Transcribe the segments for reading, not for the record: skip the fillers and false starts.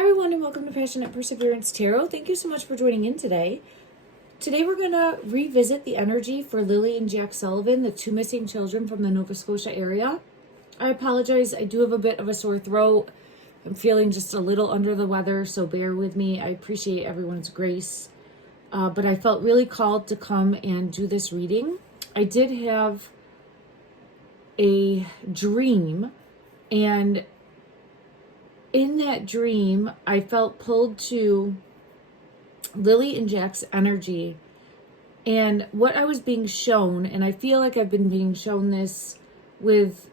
everyone, and welcome to Passionate Perseverance Tarot. Thank you so much for joining in today. Today we're going to revisit the energy for Lilly and Jack Sullivan, the two missing children from the Nova Scotia area. I apologize, I do have a bit of a sore throat. I'm feeling just a little under the weather, so bear with me. I appreciate everyone's grace. But I felt really called to come and do this reading. I did have a dream, and in that dream, I felt pulled to Lilly and Jack's energy. And what I was being shown, and I feel like I've been being shown this with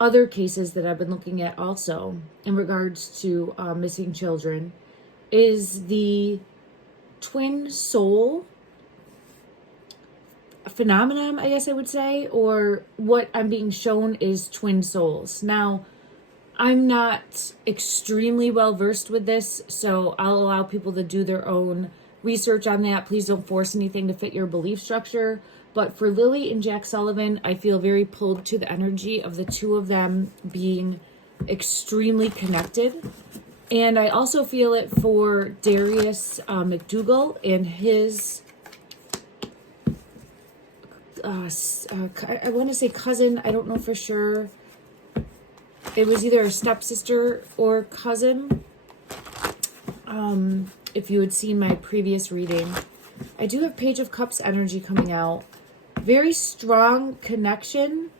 other cases that I've been looking at also in regards to missing children, is the twin soul phenomenon, I guess I would say, or what I'm being shown is twin souls. Now, I'm not extremely well versed with this, so I'll allow people to do their own research on that. Please don't force anything to fit your belief structure. But for Lilly and Jack Sullivan, I feel very pulled to the energy of the two of them being extremely connected. And I also feel it for Darius McDougall and his, I want to say cousin, I don't know for sure. It was either a stepsister or cousin. If you had seen my previous reading. I do have Page of Cups energy coming out. Very strong connection.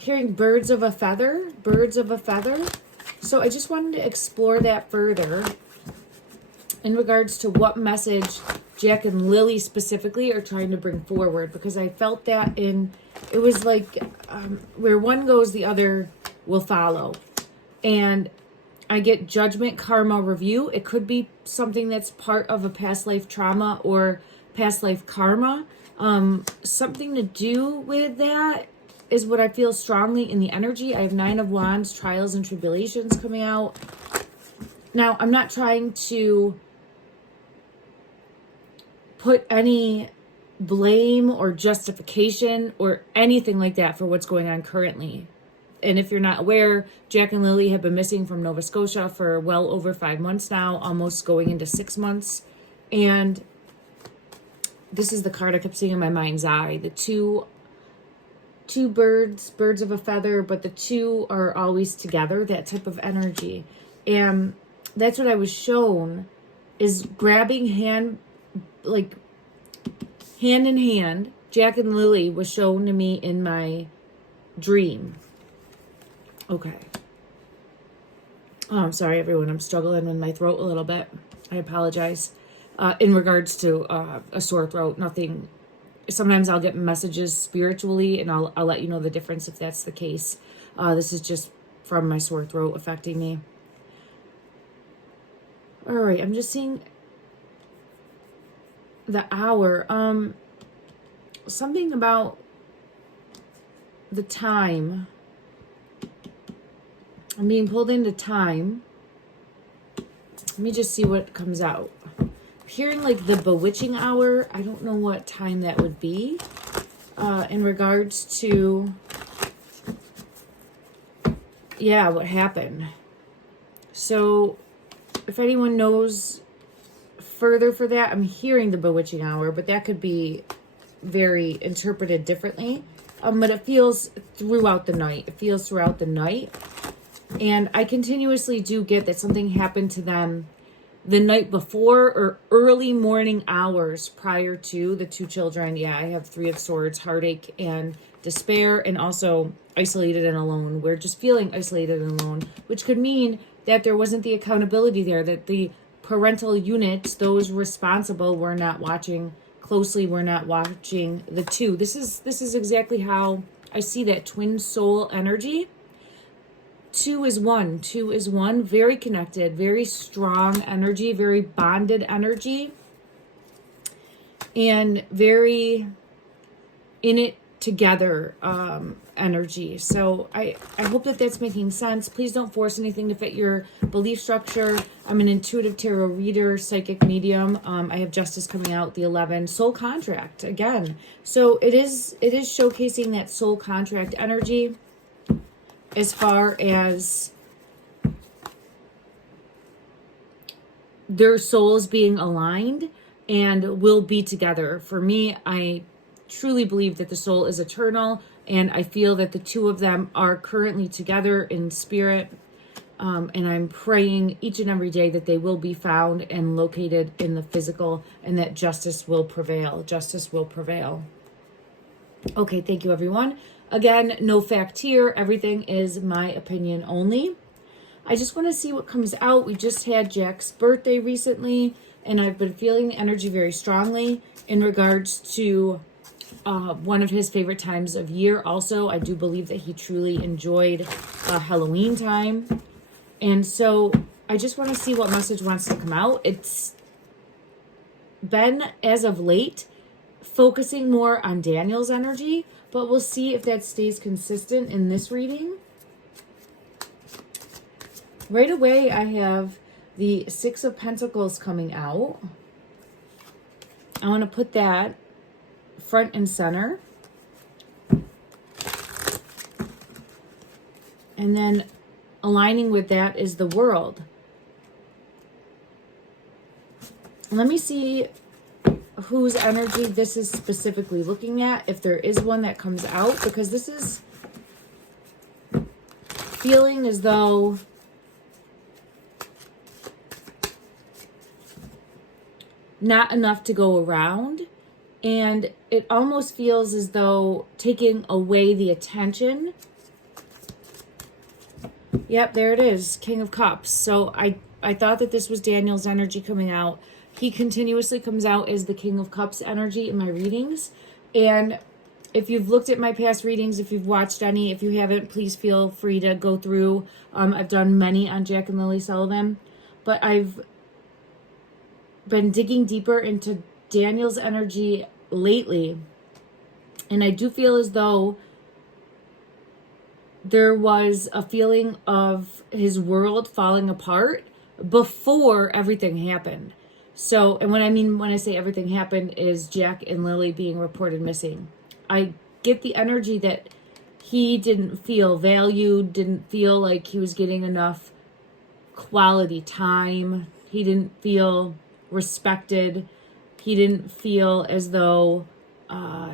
Hearing birds of a feather. Birds of a feather. So I just wanted to explore that further in regards to what message Jack and Lilly specifically are trying to bring forward. Because I felt that it was like where one goes, the other will follow. And I get judgment, karma, review. It could be something that's part of a past life trauma or past life karma. Something to do with that is what I feel strongly in the energy. I have 9 of Wands, trials and tribulations coming out. Now, I'm not trying to put any blame or justification or anything like that for what's going on currently. And if you're not aware, Jack and Lilly have been missing from Nova Scotia for well over 5 months now, almost going into 6 months. And this is the card I kept seeing in my mind's eye. The two birds of a feather, but the two are always together, that type of energy. And that's what I was shown, is grabbing hand in hand. Jack and Lilly was shown to me in my dream. Okay. Oh, I'm sorry, everyone. I'm struggling with my throat a little bit. I apologize. In regards to a sore throat, nothing. Sometimes I'll get messages spiritually, and I'll let you know the difference if that's the case. This is just from my sore throat affecting me. All right, I'm just seeing the hour. Something about the time. I'm being pulled into time. Let me just see what comes out. Hearing like the bewitching hour. I don't know what time that would be. In regards to, what happened. So if anyone knows further for that, I'm hearing the bewitching hour, but that could be very interpreted differently. But it feels throughout the night. It feels throughout the night. And I continuously do get that something happened to them the night before or early morning hours prior to the two children. Yeah, I have 3 of Swords, heartache and despair, and also isolated and alone. We're just feeling isolated and alone, which could mean that there wasn't the accountability there, that the parental units, those responsible, were not watching closely, were not watching the two. This is exactly how I see that twin soul energy. 2 is 1. 2 is 1. Very connected, very strong energy, very bonded energy, and very in it together energy. So I hope that that's making sense. Please don't force anything to fit your belief structure. I'm an intuitive tarot reader, psychic medium. I have Justice coming out, the 11, soul contract again. So it is showcasing that soul contract energy as far as their souls being aligned and will be together. For me, I truly believe that the soul is eternal, and I feel that the two of them are currently together in spirit. And I'm praying each and every day that they will be found and located in the physical, and that justice will prevail. Justice will prevail. Okay, thank you, everyone. Again, no fact here. Everything is my opinion only. I just want to see what comes out. We just had Jack's birthday recently, and I've been feeling the energy very strongly in regards to one of his favorite times of year. Also, I do believe that he truly enjoyed Halloween time. And so I just want to see what message wants to come out. It's been, as of late, focusing more on Daniel's energy, but we'll see if that stays consistent in this reading. Right away, I have the Six of Pentacles coming out. I want to put that front and center. And then aligning with that is the World. Let me see whose energy this is specifically looking at, if there is one that comes out, because this is feeling as though not enough to go around, and it almost feels as though taking away the attention. Yep, there it is, King of Cups. So I thought that this was Daniel's energy coming out. He continuously comes out as the King of Cups energy in my readings. And if you've looked at my past readings, if you've watched any, if you haven't, please feel free to go through. I've done many on Jack and Lilly Sullivan, but I've been digging deeper into Daniel's energy lately. And I do feel as though there was a feeling of his world falling apart before everything happened. So, and what I mean when I say everything happened is Jack and Lilly being reported missing. I get the energy that he didn't feel valued, didn't feel like he was getting enough quality time. He didn't feel respected. He didn't feel as though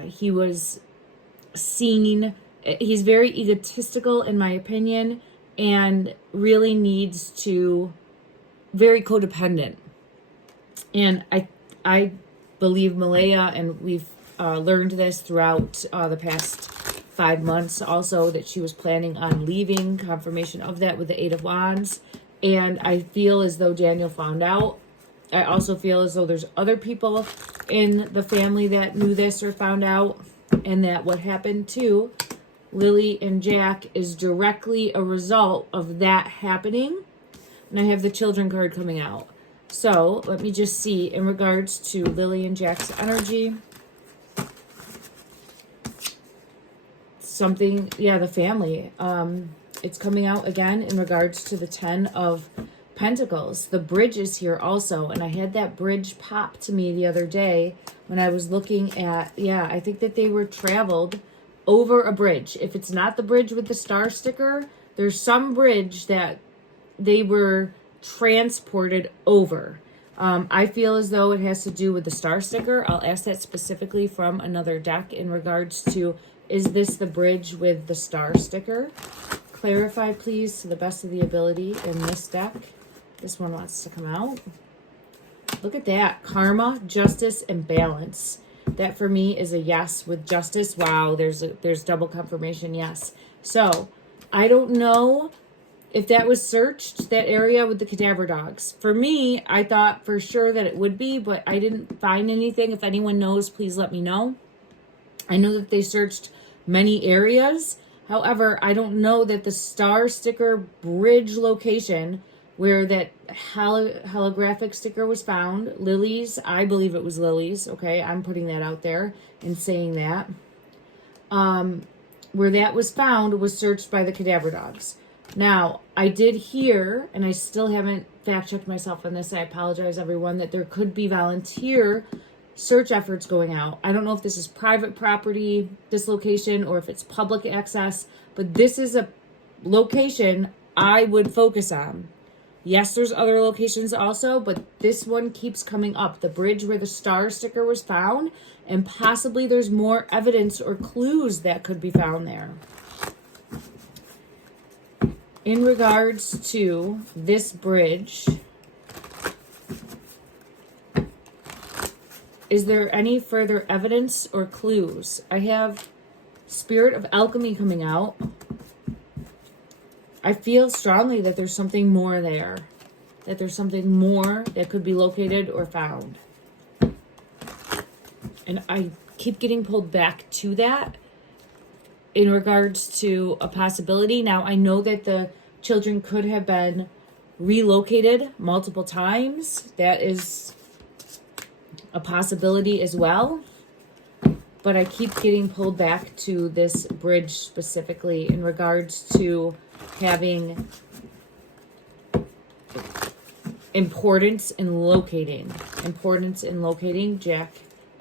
he was seen. He's very egotistical, in my opinion, and really needs to, very codependent. And I believe Malaya, and we've learned this throughout the past 5 months also, that she was planning on leaving, confirmation of that with the Eight of Wands. And I feel as though Daniel found out. I also feel as though there's other people in the family that knew this or found out, and that what happened to Lilly and Jack is directly a result of that happening. And I have the Children card coming out. So let me just see in regards to Lilly and Jack's energy. Something, yeah, the family. It's coming out again in regards to the 10 of Pentacles. The bridge is here also, and I had that bridge pop to me the other day when I was looking at, yeah, I think that they were traveled over a bridge. If it's not the bridge with the star sticker, there's some bridge that they were transported over. I feel as though it has to do with the star sticker. I'll ask that specifically from another deck in regards to, is this the bridge with the star sticker? Clarify, please, to the best of the ability in this deck. This one wants to come out. Look at that. Karma, justice, and balance. That for me is a yes with justice. Wow, there's double confirmation, yes. So, I don't know if that was searched, that area with the cadaver dogs. For me, I thought for sure that it would be, but I didn't find anything. If anyone knows, please let me know. I know that they searched many areas. However, I don't know that the star sticker bridge location where that holographic sticker was found, Lily's, I believe it was Lily's, okay? I'm putting that out there and saying that. Where that was found was searched by the cadaver dogs. Now, I did hear, and I still haven't fact-checked myself on this, I apologize, everyone, that there could be volunteer search efforts going out. I don't know if this is private property, this location, or if it's public access, but this is a location I would focus on. Yes, there's other locations also, but this one keeps coming up. The bridge where the star sticker was found, and possibly there's more evidence or clues that could be found there. In regards to this bridge, is there any further evidence or clues? I have Spirit of Alchemy coming out. I feel strongly that there's something more there. That there's something more that could be located or found. And I keep getting pulled back to that in regards to a possibility. Now, I know that the children could have been relocated multiple times. That is a possibility as well. But I keep getting pulled back to this bridge specifically in regards to having importance in locating. Importance in locating Jack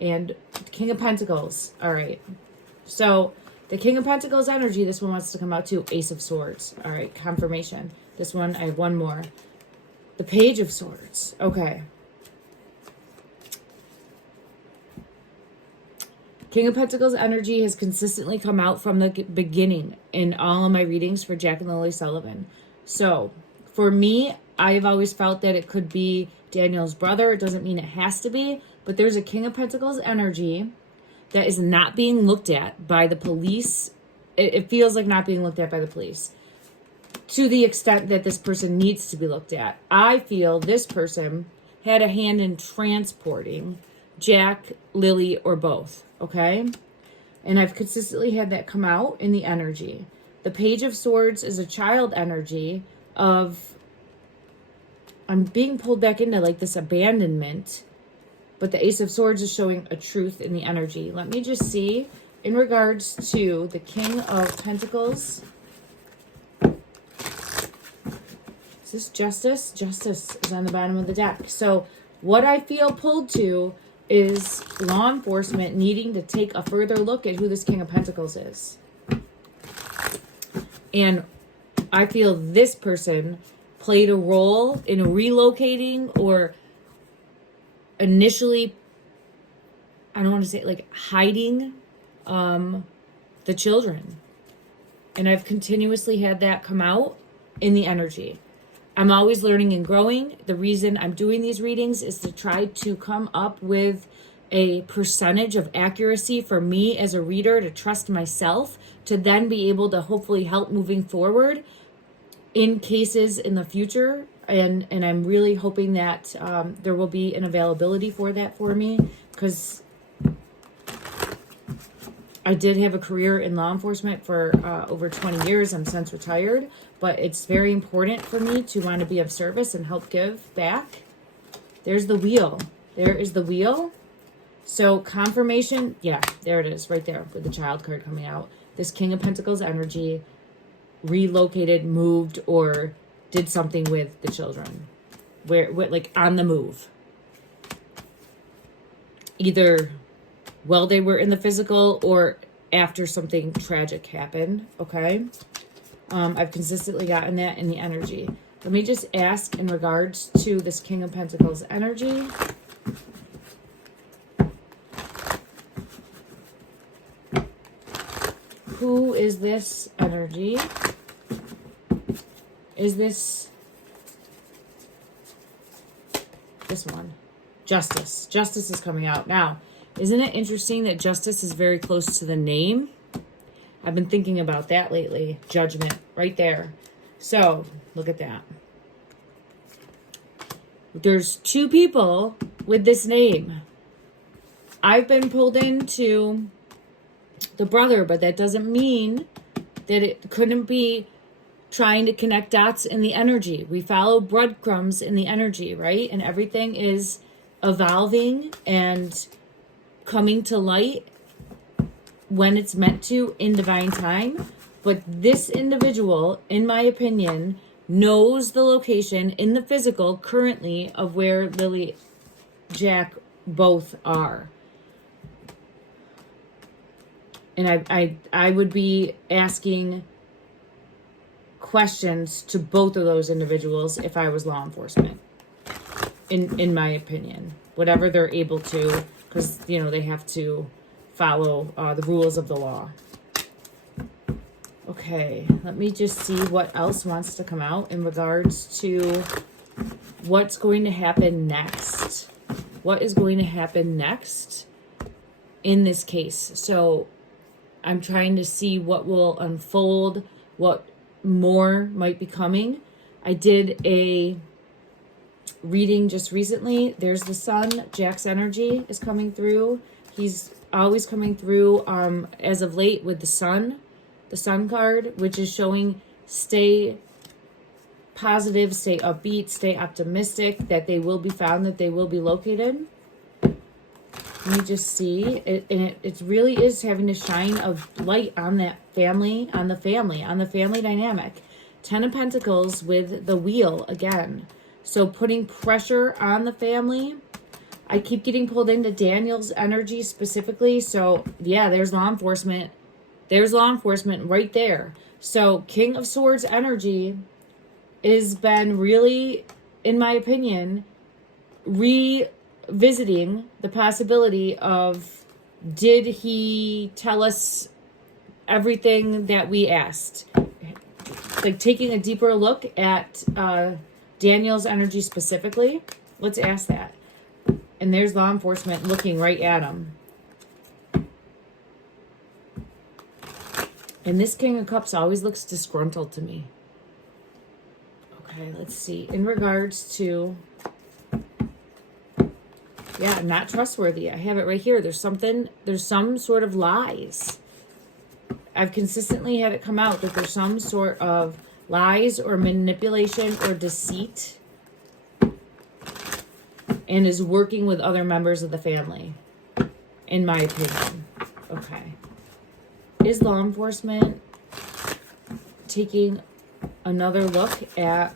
and King of Pentacles. All right. So the King of Pentacles energy, this one wants to come out too. Ace of Swords. All right. Confirmation. This one, I have one more. The Page of Swords. Okay. King of Pentacles energy has consistently come out from the beginning in all of my readings for Jack and Lilly Sullivan. So, for me, I've always felt that it could be Daniel's brother. It doesn't mean it has to be, but there's a King of Pentacles energy that is not being looked at by the police. It feels like not being looked at by the police to the extent that this person needs to be looked at. I feel this person had a hand in transporting Jack, Lilly, or both. Okay? And I've consistently had that come out in the energy. The Page of Swords is a child energy of, I'm being pulled back into like this abandonment, but the Ace of Swords is showing a truth in the energy. Let me just see in regards to the King of Pentacles. Is this Justice? Justice is on the bottom of the deck. So what I feel pulled to is law enforcement needing to take a further look at who this King of Pentacles is. And I feel this person played a role in relocating or initially, I don't want to say like hiding the children. And I've continuously had that come out in the energy. I'm always learning and growing. The reason I'm doing these readings is to try to come up with a percentage of accuracy for me as a reader to trust myself, to then be able to hopefully help moving forward in cases in the future. And I'm really hoping that there will be an availability for that for me, because I did have a career in law enforcement for over 20 years. I'm since retired, but it's very important for me to want to be of service and help give back. There's the wheel. There is the wheel. So confirmation, yeah, there it is right there with the child card coming out. This King of Pentacles energy relocated, moved, or did something with the children. Where like on the move. Either while they were in the physical or after something tragic happened, okay? I've consistently gotten that in the energy. Let me just ask in regards to this King of Pentacles energy. Who is this energy? Is this one? Justice. Justice is coming out. Now, isn't it interesting that Justice is very close to the name? I've been thinking about that lately. Judgment, right there. So, look at that. There's two people with this name. I've been pulled into the brother, but that doesn't mean that it couldn't be trying to connect dots in the energy. We follow breadcrumbs in the energy, right? And everything is evolving and coming to light when it's meant to in divine time. But this individual, in my opinion, knows the location in the physical currently of where Lilly, Jack both are. And I would be asking questions to both of those individuals if I was law enforcement, in my opinion. Whatever they're able to, because, you know, they have to follow the rules of the law. Okay, let me just see what else wants to come out in regards to what's going to happen next. What is going to happen next in this case? So I'm trying to see what will unfold, what more might be coming. I did a reading just recently. There's the sun. Jack's energy is coming through. He's always coming through as of late with the sun card, which is showing stay positive, stay upbeat, stay optimistic, that they will be found, that they will be located. Let me just see. It really is having a shine of light on that family, on the family dynamic. 10 of Pentacles with the wheel again. So putting pressure on the family. I keep getting pulled into Daniel's energy specifically. So yeah, there's law enforcement. There's law enforcement right there. So King of Swords energy has been really, in my opinion, revisiting the possibility of, did he tell us everything that we asked? Like taking a deeper look at Daniel's energy specifically. Let's ask that. And there's law enforcement looking right at him. And this King of Cups always looks disgruntled to me. Okay, let's see. In regards to, yeah, not trustworthy. I have it right here. There's some sort of lies. I've consistently had it come out that there's some sort of lies or manipulation or deceit, and is working with other members of the family, in my opinion. Okay. Is law enforcement taking another look at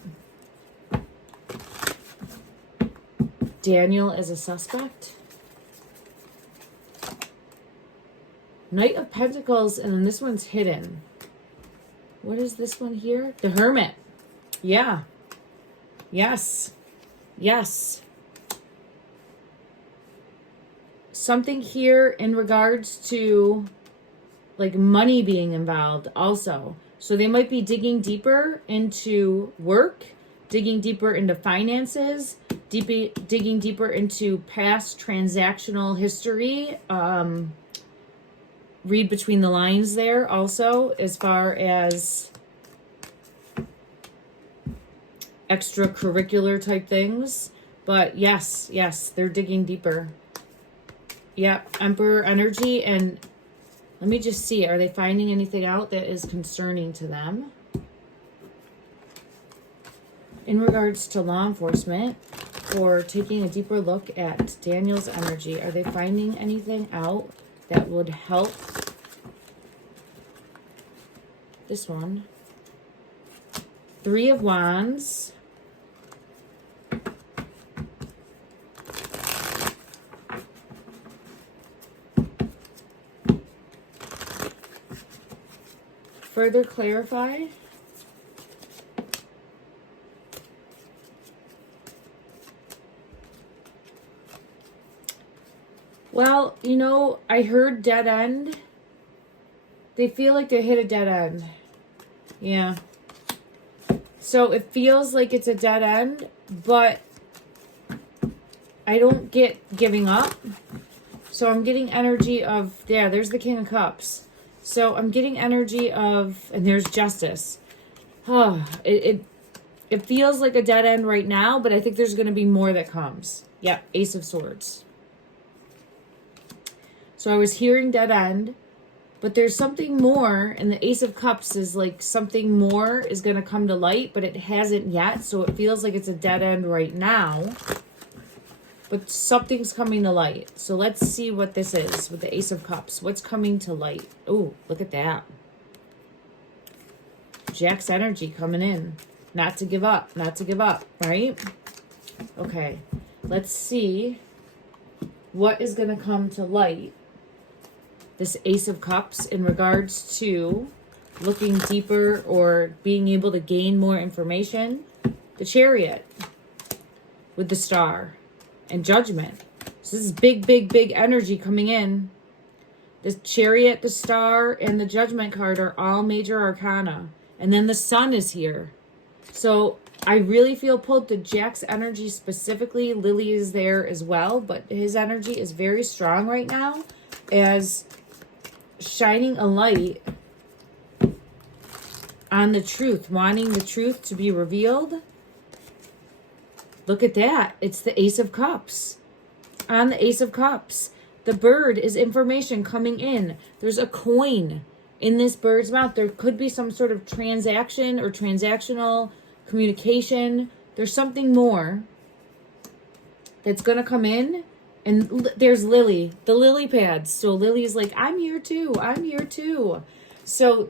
Daniel as a suspect? Knight of Pentacles, and then this one's hidden. What is this one here? The Hermit. Yeah. Yes. Yes. Something here in regards to like money being involved also. So they might be digging deeper into work, digging deeper into finances, digging deeper into past transactional history. Read between the lines there also, as far as extracurricular type things. But yes, they're digging deeper. Yeah, Emperor energy. And let me just see, are they finding anything out that is concerning to them? In regards to law enforcement, or taking a deeper look at Daniel's energy, are they finding anything out that would help this one? 3 of Wands. Further clarify. Well, you know, I heard dead end. They feel like they hit a dead end. Yeah. So it feels like it's a dead end, but I don't get giving up. So I'm getting energy of, yeah, there's the King of Cups. So I'm getting energy of, and there's Justice. Oh, it feels like a dead end right now, but I think there's going to be more that comes. Yep, Ace of Swords. So I was hearing dead end, but there's something more, and the Ace of Cups is like something more is going to come to light, but it hasn't yet, so it feels like it's a dead end right now. But something's coming to light. So let's see what this is with the Ace of Cups. What's coming to light? Oh, look at that. Jack's energy coming in. Not to give up. Not to give up, right? Okay. Let's see what is going to come to light. This Ace of Cups in regards to looking deeper or being able to gain more information. The Chariot with the Star and Judgment. So this is big, big, big energy coming in. The Chariot, the Star, and the Judgment card are all major arcana. And then the Sun is here. So I really feel pulled to Jack's energy specifically. Lilly is there as well, but his energy is very strong right now as shining a light on the truth, wanting the truth to be revealed. Look at that. It's the Ace of Cups. On the Ace of Cups, the bird is information coming in. There's a coin in this bird's mouth. There could be some sort of transaction or transactional communication. There's something more that's going to come in. And there's Lilly, the lily pads. So Lily's like, I'm here too. I'm here too. So,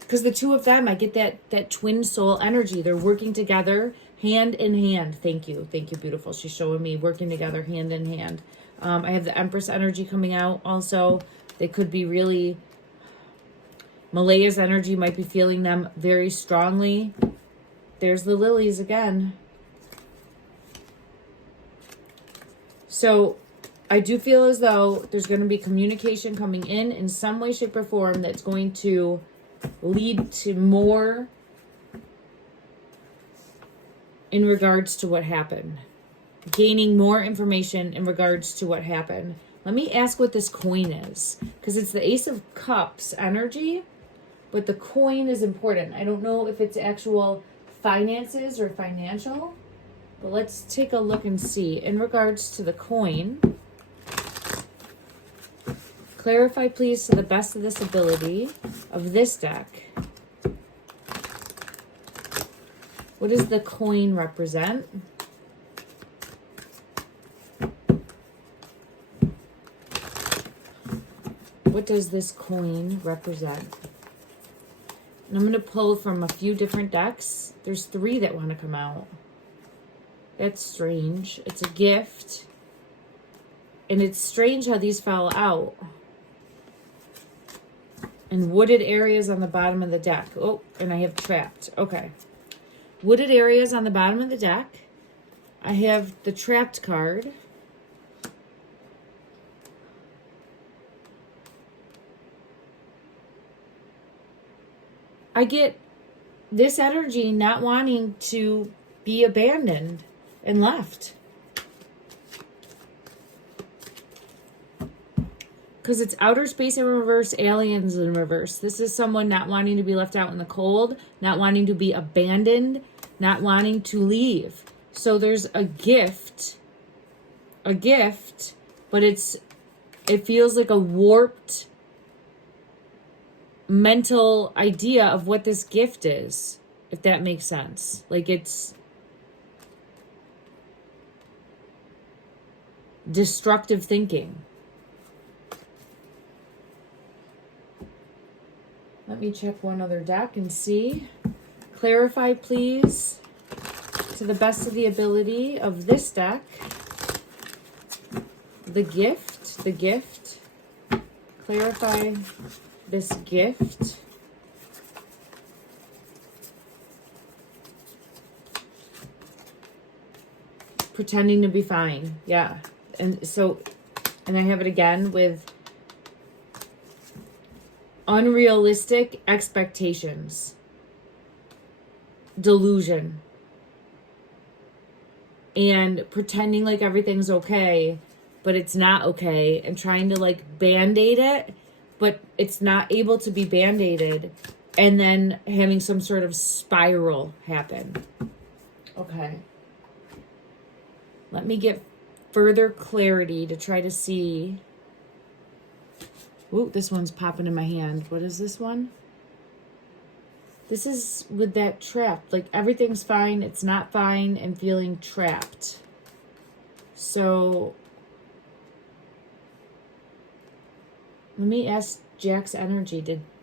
because the two of them, I get that twin soul energy. They're working together, hand in hand. Thank you. Thank you, beautiful. She's showing me working together, hand in hand. I have the Empress energy coming out also. They could be really... Malaya's energy might be feeling them very strongly. There's the lilies again. So I do feel as though there's going to be communication coming in some way, shape, or form that's going to lead to more in regards to what happened. Gaining more information in regards to what happened. Let me ask what this coin is, because it's the Ace of Cups energy, but the coin is important. I don't know if it's actual finances or financial, but let's take a look and see. In regards to the coin, clarify please to the best of this ability of this deck. What does the coin represent? What does this coin represent? And I'm going to pull from a few different decks. There's 3 that want to come out. That's strange. It's a gift. And it's strange how these fell out. And wooded areas on the bottom of the deck. Oh, and I have trapped. Okay. Wooded areas on the bottom of the deck. I have the trapped card. I get this energy not wanting to be abandoned and left. Because it's outer space in reverse, aliens in reverse. This is someone not wanting to be left out in the cold, not wanting to be abandoned, not wanting to leave. So there's a gift, but it feels like a warped mental idea of what this gift is, if that makes sense. Like it's destructive thinking. Let me check one other deck and see. Clarify, please, to the best of the ability of this deck. The gift. Clarify this gift. Pretending to be fine. Yeah. And so, and I have it again with unrealistic expectations. Delusion. And pretending like everything's okay, but it's not okay. And trying to like band-aid it, but it's not able to be band-aided, and then having some sort of spiral happen. Okay. Let me get further clarity to try to see. Ooh, this one's popping in my hand. What is this one? This is with that trap. Like everything's fine, it's not fine, and feeling trapped. So let me ask Jack's energy.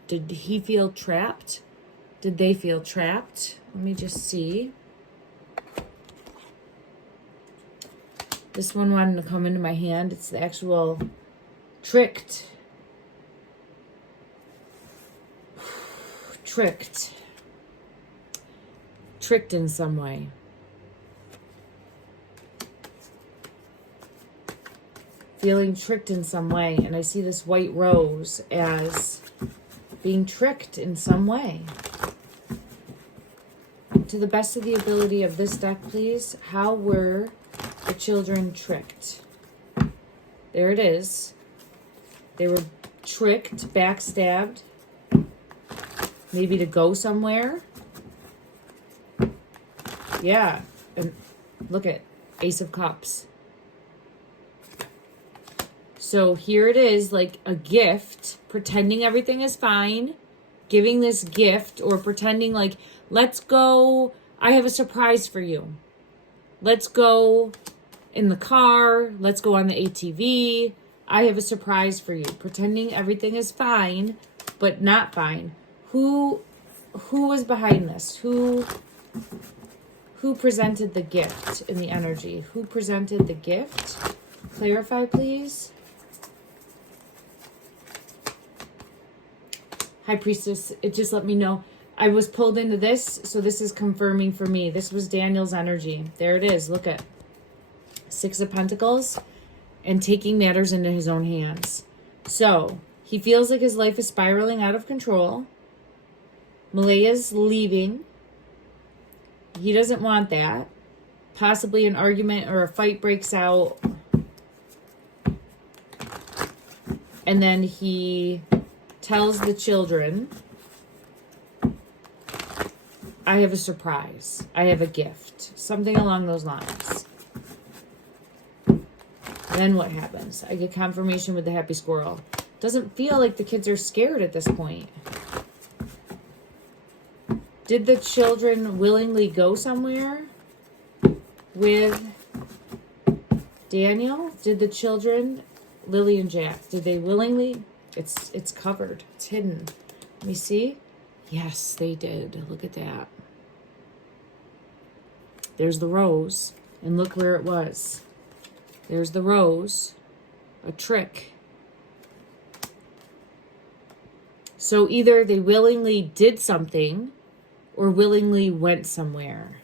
Did he feel trapped? Did they feel trapped? Let me just see. This one wanted to come into my hand. It's the actual tricked. tricked in some way. Feeling tricked in some way. And I see this white rose as being tricked in some way. To the best of the ability of this deck, please, how were the children tricked? There it is. They were tricked, backstabbed, maybe to go somewhere. Yeah, and look at Ace of Cups. So here it is, like a gift, pretending everything is fine, giving this gift, or pretending like, let's go, I have a surprise for you. Let's go in the car, let's go on the ATV, I have a surprise for you. Pretending everything is fine, but not fine. Who was behind this? Who presented the gift in the energy? Who presented the gift? Clarify, please. High Priestess, it just let me know. I was pulled into this, so this is confirming for me. This was Daniel's energy. There it is. Look at Six of Pentacles and taking matters into his own hands. So he feels like his life is spiraling out of control. Malaya's leaving. He doesn't want that. Possibly an argument or a fight breaks out. And then he tells the children, I have a surprise. I have a gift. Something along those lines. Then what happens? I get confirmation with the happy squirrel. Doesn't feel like the kids are scared at this point. Did the children willingly go somewhere with Daniel? Did the children, Lily and Jack, did they willingly? It's covered. It's hidden. Let me see. Yes, they did. Look at that. There's the rose. And look where it was. There's the rose. A trick. So either they willingly did something or willingly went somewhere.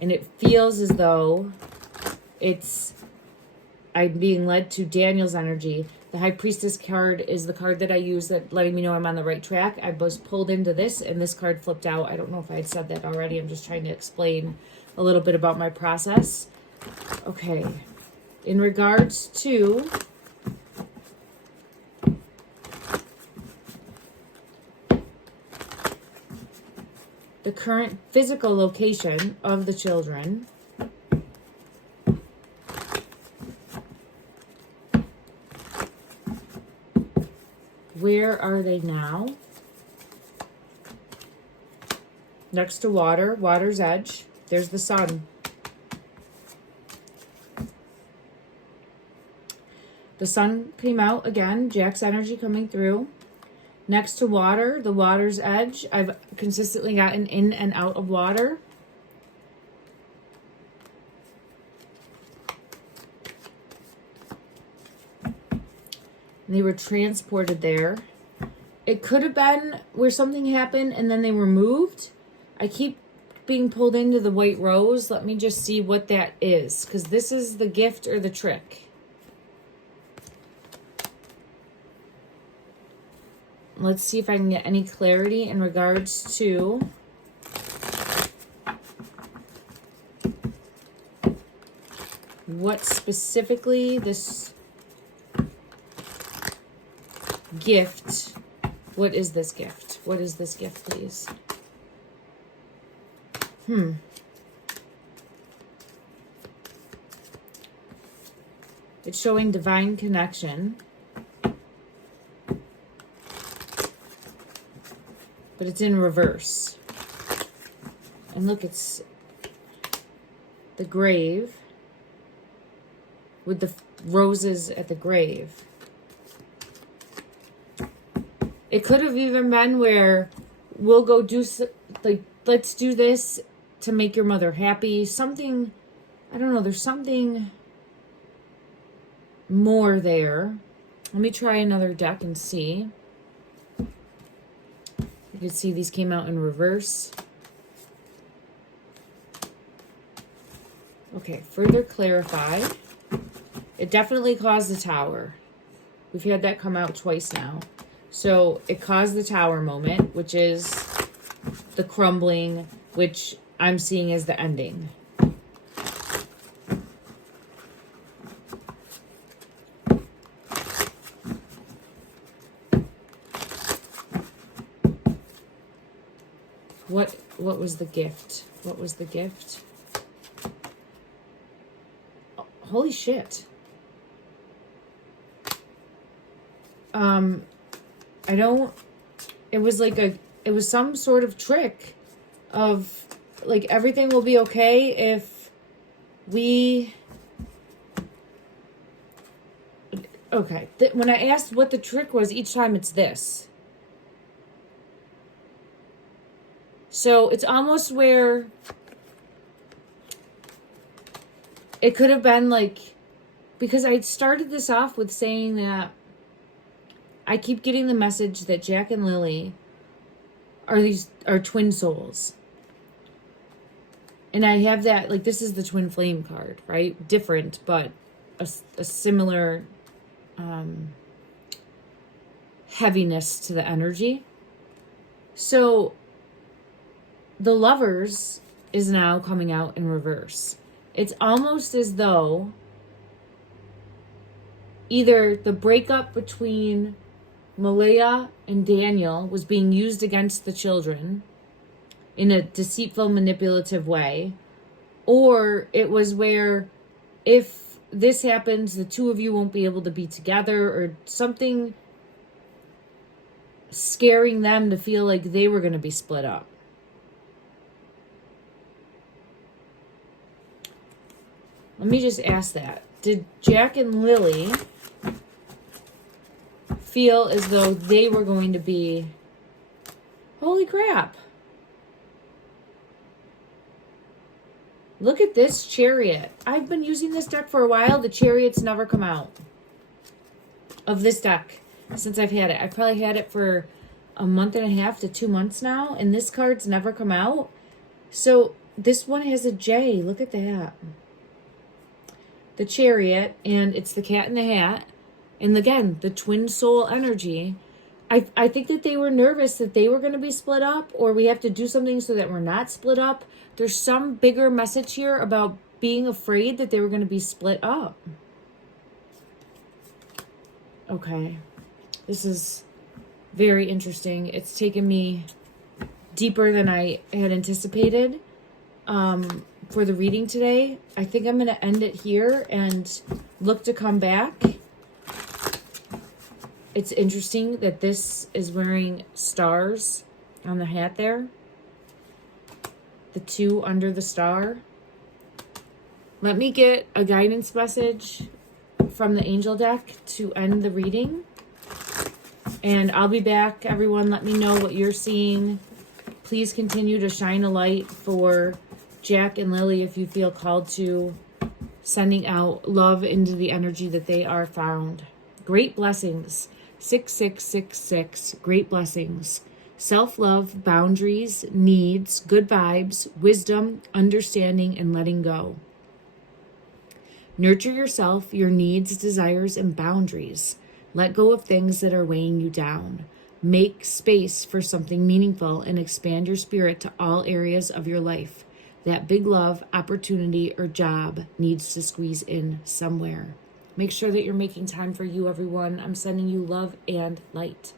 And it feels as though I'm being led to Daniel's energy. The High Priestess card is the card that I use that letting me know I'm on the right track. I was pulled into this and this card flipped out. I don't know if I had said that already. I'm just trying to explain a little bit about my process. Okay. In regards to the current physical location of the children, where are they now? Next to water, water's edge. There's the sun. The sun came out again. Jack's energy coming through. Next to water, the water's edge. I've consistently gotten in and out of water. They were transported there. It could have been where something happened and then they were moved. I keep being pulled into the white rose. Let me just see what that is, because this is the gift or the trick. Let's see if I can get any clarity in regards to what specifically this gift, what is this gift? What is this gift, please? It's showing divine connection. But it's in reverse. And look, it's the grave with the roses at the grave. It could have even been where we'll go do, like, let's do this to make your mother happy. Something, I don't know, there's something more there. Let me try another deck and see. You can see these came out in reverse. Okay, further clarify. It definitely caused the tower. We've had that come out twice now. So it caused the tower moment, which is the crumbling, which I'm seeing as the ending. What was the gift? What was the gift? Oh, holy shit. I don't, it was like it was some sort of trick of like everything will be okay if we, okay. When I asked what the trick was, each time it's this. So it's almost where it could have been like, because I started this off with saying that I keep getting the message that Jack and Lilly are twin souls. And I have that, like, this is the twin flame card, right? Different, but a similar heaviness to the energy. So the Lovers is now coming out in reverse. It's almost as though either the breakup between Malia and Daniel was being used against the children in a deceitful, manipulative way, or it was where if this happens, the two of you won't be able to be together, or something scaring them to feel like they were going to be split up. Let me just ask that. Did Jack and Lilly feel as though they were going to be, holy crap. Look at this Chariot. I've been using this deck for a while. The Chariot's never come out of this deck since I've had it. I've probably had it for a month and a half to 2 months now, and this card's never come out. So this one has a J. Look at that. The Chariot, and it's the Cat in the Hat. And again, the twin soul energy. I think that they were nervous that they were going to be split up, or we have to do something so that we're not split up. There's some bigger message here about being afraid that they were going to be split up. Okay. This is very interesting. It's taken me deeper than I had anticipated for the reading today. I think I'm going to end it here and look to come back. It's interesting that this is wearing stars on the hat there. The 2 under the star. Let me get a guidance message from the angel deck to end the reading. And I'll be back, everyone. Let me know what you're seeing. Please continue to shine a light for Jack and Lilly if you feel called to, sending out love into the energy that they are found. Great blessings. 6666. Great blessings. Self-love, boundaries, needs, good vibes, wisdom, understanding, and letting go. Nurture yourself, your needs, desires, and boundaries. Let go of things that are weighing you down. Make space for something meaningful and expand your spirit to all areas of your life. That big love, opportunity, or job needs to squeeze in somewhere. Make sure that you're making time for you, everyone. I'm sending you love and light.